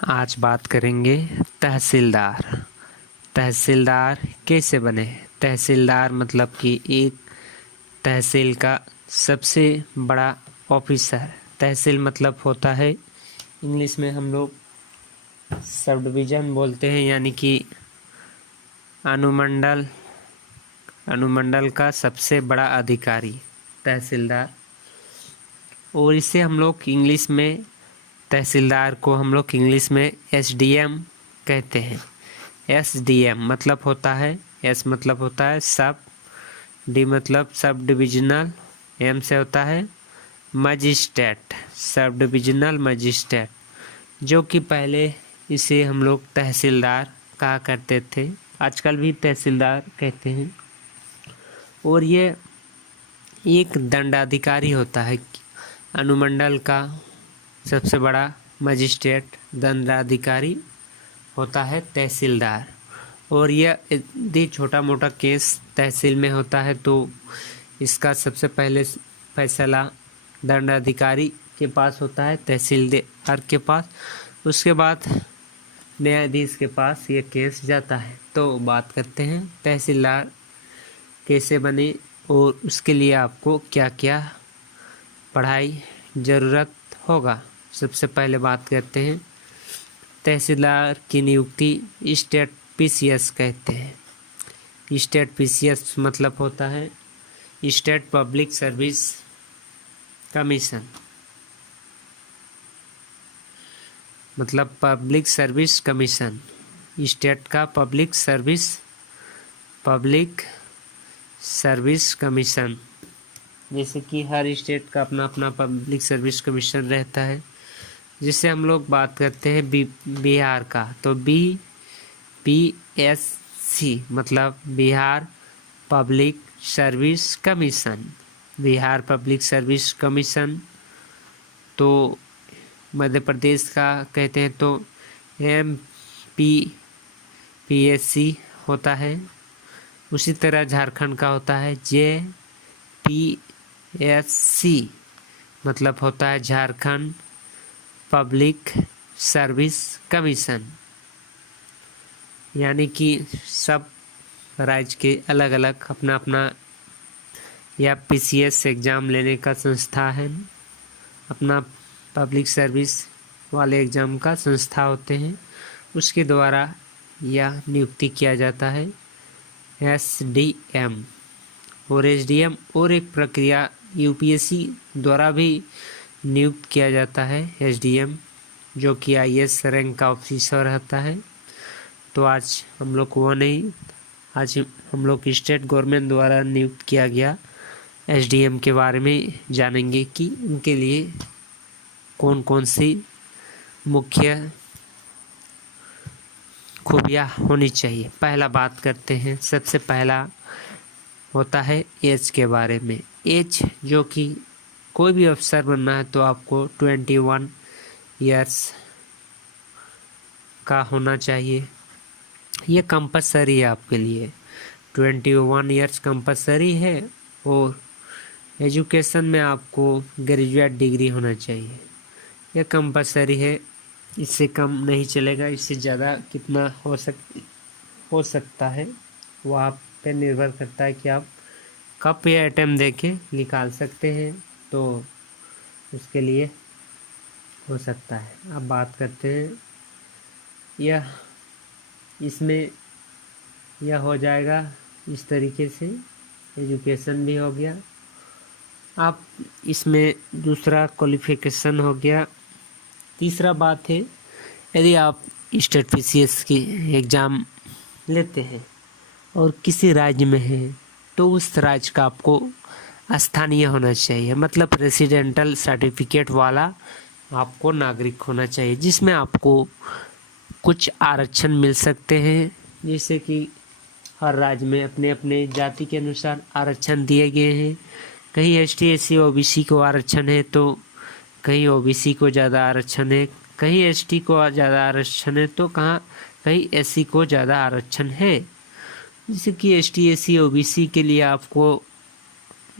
आज बात करेंगे तहसीलदार। तहसीलदार कैसे बने। तहसीलदार मतलब कि एक तहसील का सबसे बड़ा ऑफिसर। तहसील मतलब होता है, इंग्लिश में हम लोग सब डिवीज़न बोलते हैं, यानी कि अनुमंडल। अनुमंडल का सबसे बड़ा अधिकारी तहसीलदार। और इसे हम लोग इंग्लिश में, तहसीलदार को हम लोग इंग्लिश में एसडीएम कहते हैं। एसडीएम मतलब होता है, एस मतलब होता है सब, डी मतलब सब डिविजनल, एम से होता है मजिस्ट्रेट, सब डिविजनल मजिस्ट्रेट, जो कि पहले इसे हम लोग तहसीलदार कहा करते थे, आजकल भी तहसीलदार कहते हैं। और ये एक दंडाधिकारी होता है, अनुमंडल का सबसे बड़ा मजिस्ट्रेट दंडाधिकारी होता है तहसीलदार। और यह यदि छोटा मोटा केस तहसील में होता है तो इसका सबसे पहले फैसला दंडाधिकारी के पास होता है, तहसीलदार के पास। उसके बाद न्यायाधीश के पास ये केस जाता है। तो बात करते हैं तहसीलदार कैसे बने और उसके लिए आपको क्या क्या पढ़ाई ज़रूरत होगा। सबसे पहले बात करते हैं तहसीलदार की नियुक्ति स्टेट पीसीएस कहते हैं। स्टेट पीसीएस मतलब होता है स्टेट पब्लिक सर्विस कमीशन, मतलब पब्लिक सर्विस कमीशन, स्टेट का पब्लिक सर्विस कमीशन। जैसे कि हर स्टेट का अपना अपना पब्लिक सर्विस कमीशन रहता है। जिससे हम लोग बात करते हैं बिहार का, तो BPSC मतलब Bihar public service commission. Bihar public service commission तो मध्य प्रदेश का कहते हैं तो MPPSC होता है। उसी तरह झारखंड का होता है JPSC, मतलब होता है झारखंड पब्लिक सर्विस कमीशन। यानी कि सब राज्य के अलग अलग अपना अपना या पीसीएस एग्ज़ाम लेने का संस्था है, अपना पब्लिक सर्विस वाले एग्ज़ाम का संस्था होते हैं, उसके द्वारा यह नियुक्ति किया जाता है एसडीएम। और एसडीएम और एक प्रक्रिया यूपीएससी द्वारा भी नियुक्त किया जाता है एसडीएम, जो कि आईएएस रैंक का ऑफिसर रहता है। तो आज हम लोग को वो नहीं, आज हम लोग स्टेट गवर्नमेंट द्वारा नियुक्त किया गया एसडीएम के बारे में जानेंगे कि उनके लिए कौन कौन सी मुख्य खूबियाँ होनी चाहिए। पहला बात करते हैं, सबसे पहला होता है एज के बारे में। एज, जो कि कोई भी अफसर बनना है तो आपको 21 ईयर्स का होना चाहिए। ये कंपलसरी है आपके लिए, 21 ईयर्स कंपलसरी है। और एजुकेशन में आपको ग्रेजुएट डिग्री होना चाहिए, यह कंपलसरी है। इससे कम नहीं चलेगा, इससे ज़्यादा कितना हो सकता है वो आप पे निर्भर करता है कि आप कब ये अटेम्प्ट देके निकाल सकते हैं, तो उसके लिए हो सकता है। अब बात करते हैं इसमें यह हो जाएगा इस तरीके से, एजुकेशन भी हो गया। आप इसमें दूसरा क्वालिफिकेशन हो गया। तीसरा बात है, यदि आप स्टेट पीसीएस की एग्ज़ाम लेते हैं और किसी राज्य में हैं तो उस राज्य का आपको स्थानीय होना चाहिए, मतलब रेसिडेंटल सर्टिफिकेट वाला आपको नागरिक होना चाहिए, जिसमें आपको कुछ आरक्षण मिल सकते हैं। जैसे कि हर राज्य में अपने अपने जाति के अनुसार आरक्षण दिए गए हैं। कहीं एसटी एससी ओबीसी को आरक्षण है तो कहीं ओबीसी को ज़्यादा आरक्षण है, कहीं एसटी को ज़्यादा आरक्षण है तो कहीं एससी को ज़्यादा आरक्षण है। जैसे कि एसटी एससी ओबीसी के लिए आपको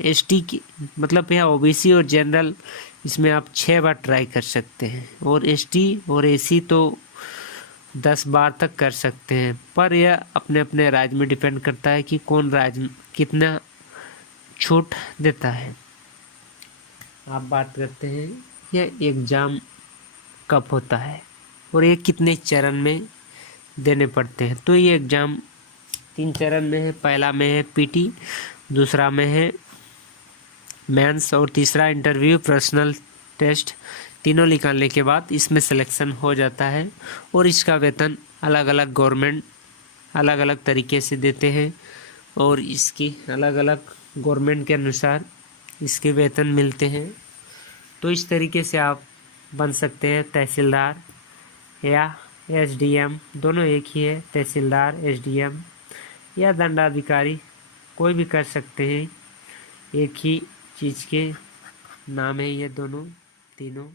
एसटी की मतलब यह ओबीसी और जनरल, इसमें आप 6 बार ट्राई कर सकते हैं। और एसटी और एसी तो 10 बार तक कर सकते हैं, पर यह अपने अपने राज्य में डिपेंड करता है कि कौन राज्य कितना छूट देता है। आप बात करते हैं यह एग्ज़ाम कब होता है और ये कितने चरण में देने पड़ते हैं। तो ये एग्ज़ाम 3 चरण में है। पहला में है पीटी, दूसरा में है मेंस और तीसरा इंटरव्यू पर्सनल टेस्ट। तीनों निकालने के बाद इसमें सिलेक्शन हो जाता है और इसका वेतन अलग अलग गवर्नमेंट अलग अलग तरीके से देते हैं और इसकी अलग अलग गवर्नमेंट के अनुसार इसके वेतन मिलते हैं। तो इस तरीके से आप बन सकते हैं तहसीलदार या एसडीएम, दोनों एक ही है, तहसीलदार, एसडीएम या दंडाधिकारी, कोई भी कर सकते हैं। एक ही चीज़ के नाम है ये दोनों तीनों।